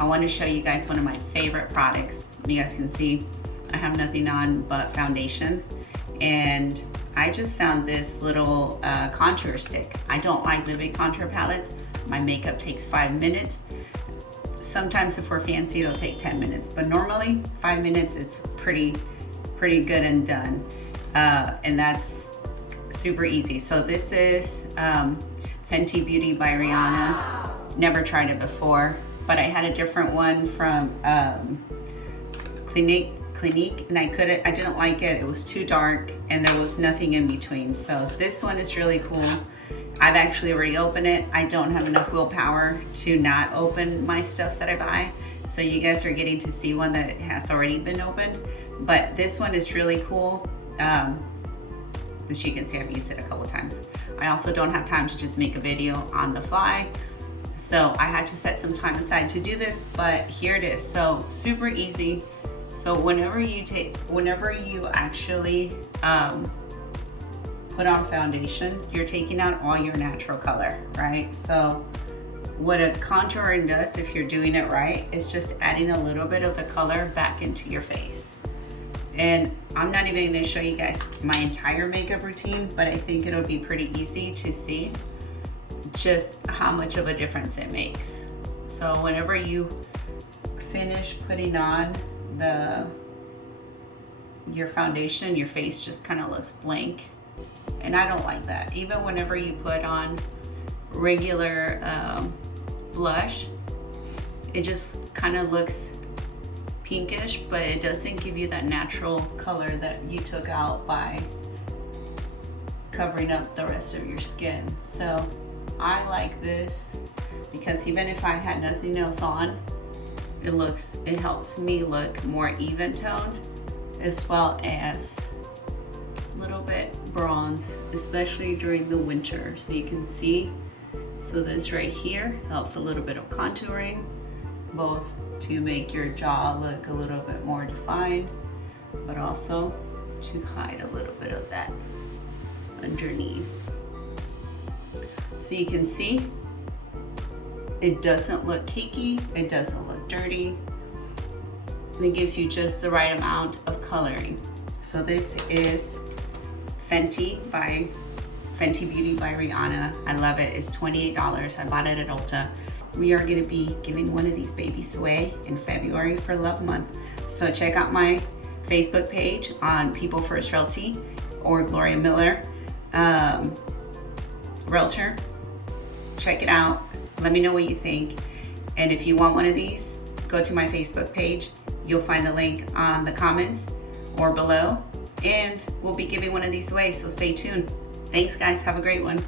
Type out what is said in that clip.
I want to show you guys one of my favorite products. You guys can see I have nothing on but foundation, and I just found this little contour stick. I don't like the big contour palettes. My makeup takes 5 minutes. Sometimes if we're fancy, it'll take 10 minutes, but normally 5 minutes, it's pretty good and done. And that's super easy. So this is Fenty Beauty by Rihanna. Never tried it before, but I had a different one from Clinique, and I didn't like it. It was too dark and there was nothing in between. So this one is really cool. I've actually already opened it. I don't have enough willpower to not open my stuff that I buy. So you guys are getting to see one that has already been opened. But this one is really cool. As you can see, I've used it a couple times. I also don't have time to just make a video on the fly. So I had to set some time aside to do this, but here it is. So super easy. So whenever you actually put on foundation, you're taking out all your natural color, right? So what a contouring does, if you're doing it right, is just adding a little bit of the color back into your face. And I'm not even gonna show you guys my entire makeup routine, but I think it'll be pretty easy to see just how much of a difference it makes. So whenever you finish putting on your foundation, your face just kind of looks blank, and I don't like that. Even whenever you put on regular blush, it just kind of looks pinkish, but it doesn't give you that natural color that you took out by covering up the rest of your skin. So I like this because even if I had nothing else on, it helps me look more even toned, as well as a little bit bronze, especially during the winter. So you can see, so this right here helps a little bit of contouring, both to make your jaw look a little bit more defined, but also to hide a little bit of that underneath. So you can see it doesn't look cakey, it doesn't look dirty. It gives you just the right amount of coloring. So this is Fenty Beauty by Rihanna. I love it. It's $28. I bought it at Ulta. We are gonna be giving one of these babies away in February for Love Month. So check out my Facebook page on People First Realty or Gloria Miller Realtor. Check it out. Let me know what you think. And if you want one of these, go to my Facebook page. You'll find the link on the comments or below. And we'll be giving one of these away, so stay tuned. Thanks guys, have a great one.